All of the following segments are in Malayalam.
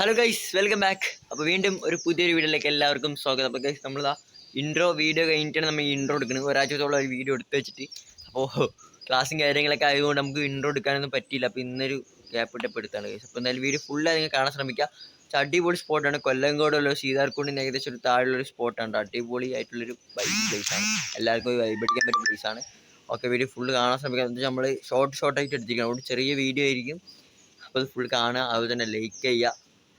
Hello guys, welcome back. അപ്പോൾ വീണ്ടും ഒരു പുതിയൊരു വീഡിയോയിലേക്ക് എല്ലാവർക്കും സ്വാഗതം. അപ്പോൾ ഗൈസ് നമ്മളിതാ ഇൻട്രോ വീഡിയോ കഴിഞ്ഞിട്ടാണ് നമ്മൾ ഇൻട്രോ എടുക്കുന്നത്. ഒരാഴ്ചത്തോളം ഒരു വീഡിയോ എടുത്ത് വെച്ചിട്ട് അപ്പോൾ ക്ലാസ്സും കാര്യങ്ങളൊക്കെ ആയതുകൊണ്ട് നമുക്ക് ഇൻട്രോ എടുക്കാനൊന്നും പറ്റിയില്ല. അപ്പോൾ ഇന്നൊരു ഗ്യാപ്പ് ഇട്ടപ്പോൾ എടുത്താണ് ഗൈസ്. അപ്പോൾ എന്തായാലും വീഡിയോ ഫുള്ളായി നിങ്ങൾ കാണാൻ ശ്രമിക്കുക. അടിപൊളി സ്പോട്ടാണ്. കൊല്ലങ്കോടുള്ള സീതാർകുണ്ടിന് ഏകദേശം ഒരു താഴെയുള്ളൊരു സ്പോട്ടാണ്. അടിപൊളി ആയിട്ടുള്ളൊരു വൈബ് പ്ലേസാണ്. എല്ലാവർക്കും വൈബ് അടിക്കാൻ പറ്റിയ പ്ലേസാണ്. ഓക്കെ, വീഡിയോ ഫുള്ള് കാണാൻ ശ്രമിക്കുക. എന്ന് വെച്ചാൽ നമ്മൾ ഷോർട്ടായിട്ട് എടുത്തിരിക്കണം. അതുകൊണ്ട് ചെറിയ വീഡിയോ ആയിരിക്കും. അപ്പോൾ അത് ഫുൾ കാണുക. അതുപോലെ തന്നെ ലൈക്ക് ചെയ്യുക.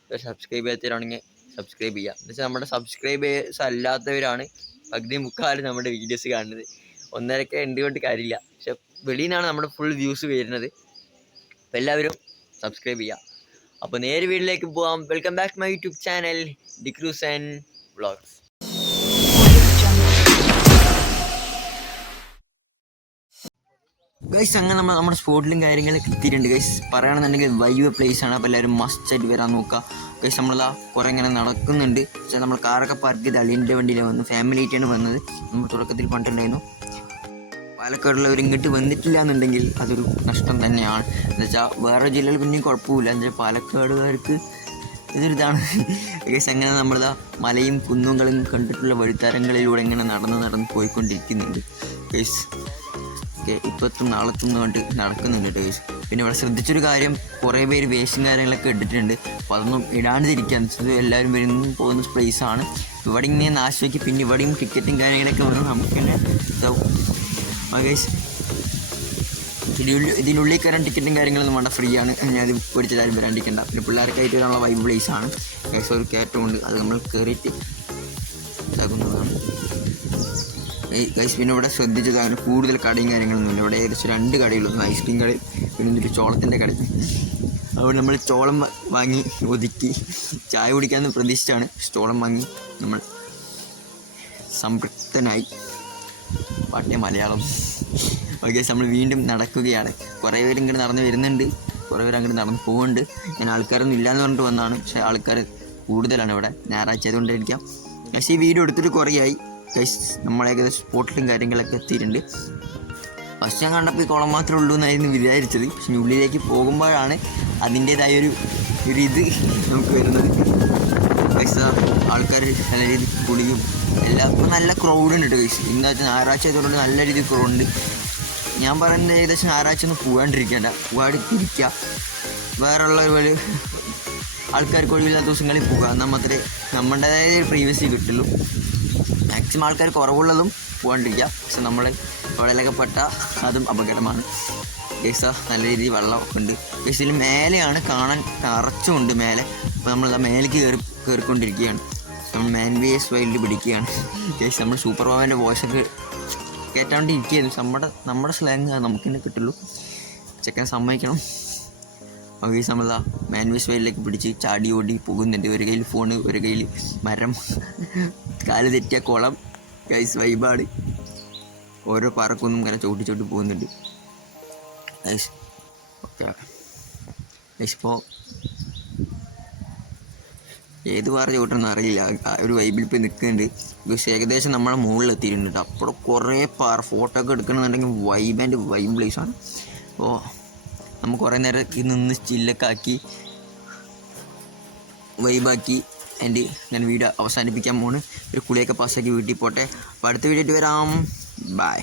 സബ്സ്ക്രൈബ് ചെയ്യാത്തവരാണെങ്കിൽ സബ്സ്ക്രൈബ് ചെയ്യുക. എന്ന് വെച്ചാൽ നമ്മുടെ സബ്സ്ക്രൈബേഴ്സ് അല്ലാത്തവരാണ് പകുതി മുക്കാലും നമ്മുടെ വീഡിയോസ് കാണുന്നത്. ഒന്നരക്കെ എന്തുകൊണ്ട് കാര്യമില്ല, പക്ഷെ വെളിയിൽ നിന്നാണ് നമ്മുടെ ഫുൾ വ്യൂസ് വരുന്നത്. അപ്പോൾ എല്ലാവരും സബ്സ്ക്രൈബ് ചെയ്യുക. അപ്പോൾ നേരെ വീഡിയോയിലേക്ക് പോകാം. Welcome back my YouTube channel D'Cruz and vlogs. Guys, അങ്ങനെ നമ്മുടെ സ്പോട്ടിലും കാര്യങ്ങളൊക്കെ എത്തിയിട്ടുണ്ട്. ഗൈസ് പറയുകയാണെന്നുണ്ടെങ്കിൽ വൈബ് പ്ലേസ് ആണ്. അപ്പോൾ എല്ലാവരും മസ്റ്റായിട്ട് വരാൻ നോക്കുക. ഗൈസ് നമ്മളതാ കുറേ ഇങ്ങനെ നടക്കുന്നുണ്ട്. പക്ഷേ നമ്മൾ കാറൊക്കെ പാർക്ക് ചെയ്ത് അളിയൻ്റെ വണ്ടിയിലാണ് വന്നത്. ഫാമിലി ആയിട്ടാണ് വന്നത്. നമ്മൾ തുടക്കത്തിൽ പണ്ടുണ്ടായിരുന്നു. പാലക്കാടുള്ളവർ ഇങ്ങോട്ട് വന്നിട്ടില്ല എന്നുണ്ടെങ്കിൽ അതൊരു നഷ്ടം തന്നെയാണ്. എന്ന് വെച്ചാൽ വേറെ ജില്ലയിൽ പിന്നെയും കുഴപ്പമില്ല. എന്ന് വെച്ചാൽ പാലക്കാടുകാർക്ക് ഇതൊരിതാണ്. ഗൈസ് അങ്ങനെ നമ്മളിതാ മലയും കുന്നുകളും കണ്ടിട്ടുള്ള വഴിത്താരങ്ങളിലൂടെ ഇങ്ങനെ നടന്ന് പോയിക്കൊണ്ടിരിക്കുന്നുണ്ട്. ഗൈസ് ഇപ്പത്തും നാളത്തും കൊണ്ട് നടക്കുന്നുണ്ട് ഗൈസ്. പിന്നെ ഇവിടെ ശ്രദ്ധിച്ചൊരു കാര്യം, കുറേ പേര് വേസ്റ്റും കാര്യങ്ങളൊക്കെ ഇട്ടിട്ടുണ്ട്. അപ്പോൾ അതൊന്നും ഇടാണ്ടിരിക്കാൻ എല്ലാവരും വരുന്ന പോകുന്ന പ്ലേസാണ്. ഇവിടെ ഇങ്ങനെ നാശമാക്കി പിന്നെ ഇവിടെയും ടിക്കറ്റും കാര്യങ്ങളൊക്കെ വന്ന് നമുക്ക് തന്നെ ഇതാവും. ഗൈസ് ഇതിനുള്ളിൽ കയറാൻ ടിക്കറ്റും കാര്യങ്ങളൊന്നും വേണ്ട, ഫ്രീ ആണ്. ഞാൻ അത് പിടിച്ചാലും വരാണ്ടിരിക്കേണ്ട. പിന്നെ പിള്ളേർക്കായിട്ട് വരാനുള്ള വൈബ് പ്ലേസാണ് ഗൈസ്. ഒരു കയറ്റമുണ്ട്, അത് നമ്മൾ കയറിയിട്ട് ഇതാക്കുന്നതാണ് ഗൈസ്. പിന്നെ ഇവിടെ ശ്രദ്ധിച്ചതാണ് കൂടുതൽ കടയും കാര്യങ്ങളൊന്നുമില്ല. ഇവിടെ ഏകദേശം 2 കടയുള്ളൂ. ഐസ്ക്രീം കട, പിന്നെ ഒരു ചോളത്തിൻ്റെ കട. അതുകൊണ്ട് നമ്മൾ ചോളം വാങ്ങി ഒതുക്കി ചായ കുടിക്കാമെന്ന് പ്രതീക്ഷിച്ചാണ് ചോളം വാങ്ങി നമ്മൾ സംതൃപ്തനായി. പാട്ടിയ മലയാളം. ഓക്കെ, നമ്മൾ വീണ്ടും നടക്കുകയാണ്. കുറേ പേര് ഇങ്ങോട്ട് നടന്ന് വരുന്നുണ്ട്, കുറേ പേര് അങ്ങോട്ട് നടന്ന് പോകുന്നുണ്ട്. ഞാൻ ആൾക്കാരൊന്നും ഇല്ലയെന്ന് പറഞ്ഞിട്ട് വന്നതാണ്, പക്ഷേ ആൾക്കാർ കൂടുതലാണ് ഇവിടെ. ഞായറാഴ്ച ആയതുകൊണ്ടായിരിക്കാം. പക്ഷേ ഈ വീഡിയോ എടുത്തിട്ട് കുറേയായി ഗൈസ്. നമ്മൾ ഏകദേശം സ്പോട്ടിലും കാര്യങ്ങളൊക്കെ എത്തിയിട്ടുണ്ട്. ഫസ്റ്റ് ഞാൻ കണ്ടപ്പോൾ ഈ കുളം മാത്രമേ ഉള്ളൂ എന്നായിരുന്നു വിചാരിച്ചത്. പക്ഷെ ഉള്ളിലേക്ക് പോകുമ്പോഴാണ് അതിൻ്റേതായൊരു ഇത് നമുക്ക് വരുന്നത്. ഗൈസ് ആൾക്കാർ നല്ല രീതിയിൽ കുളിയും എല്ലാം. ഇപ്പോൾ നല്ല ക്രൗഡുണ്ട് ഗൈസ്. എന്താ വെച്ചാൽ ഞായറാഴ്ച ആയതുകൊണ്ട് നല്ല രീതിയിൽ ക്രൗഡുണ്ട്. ഞാൻ പറയുന്നത് ഏകദേശം ഞായറാഴ്ച ഒന്നും പോകാണ്ടിരിക്കുക. വേറെയുള്ള ഒരു ആൾക്കാർക്ക് ഒഴിവില്ലാത്ത ദിവസങ്ങളിൽ പോകുക. മാത്രമേ നമ്മുടേതായ പ്രീവിയസ് കിട്ടുള്ളൂ. മാക്സിമം ആൾക്കാർ കുറവുള്ളതും പോകാണ്ടിരിക്കുക. പക്ഷെ നമ്മൾ എവിടെയൊക്കെ പെട്ട അതും അപകടമാണ്. ഗൈസ് നല്ല രീതിയിൽ വെള്ളമൊക്കെ ഉണ്ട്. ഗൈസിൽ മേലെയാണ് കാണാൻ നിറച്ചുമുണ്ട് മേലെ. അപ്പോൾ നമ്മൾ മേലേക്ക് കയറിക്കൊണ്ടിരിക്കുകയാണ്. നമ്മൾ മാൻവേസ് വൈൽഡ് പിടിക്കുകയാണ്. ഗൈസ് നമ്മൾ സൂപ്പർ പവറിൻ്റെ വോയിസൊക്കെ കേട്ടാണ്ടിരിക്കുകയായിരുന്നു. നമ്മുടെ സ്ലാങ് നമുക്ക് തന്നെ കിട്ടുള്ളൂ. ചെക്കൻ സമ്മതിക്കണം. ഗൈസ് നമ്മളതാ മാൻവേസ് വൈൽഡിലേക്ക് പിടിച്ച് ചാടി ഓടി പോകുന്നുണ്ട്. ഒരു കയ്യിൽ ഫോണ്, ഒരു കയ്യിൽ മരം, കാല് തെറ്റിയ കുളം. ഗൈസ് വൈബാണ്. ഓരോ പാറക്കൊന്നും ഇങ്ങനെ ചവിട്ടി പോകുന്നുണ്ട് ഗൈസ്. ഓക്കെ ഗൈസ്, ഇപ്പോൾ ഏത് പാറ ചവിട്ടണമെന്ന് അറിയില്ല. ആ ഒരു വൈബിൽ ഇപ്പോൾ നിൽക്കുന്നുണ്ട്. ഗൈസ് ഏകദേശം നമ്മളെ മുകളിലെത്തിയിട്ടുണ്ട്. അപ്പോൾ കുറേ ഫോട്ടോ ഒക്കെ എടുക്കണമെന്നുണ്ടെങ്കിൽ വൈബ് പ്ലേസാണ്. അപ്പോൾ നമുക്ക് കുറേ നേരം നിന്ന് ചില്ലൊക്കെ ആക്കി വൈബാക്കി ഞാൻ വീഡിയോ അവസാനിപ്പിക്കാൻ പോകുന്നു. ഒരു കുളിയൊക്കെ പാസ്സാക്കി വീട്ടിൽ പോട്ടെ. അപ്പോൾ അടുത്ത വീഡിയോ ആയിട്ട് വരാം. ബൈ.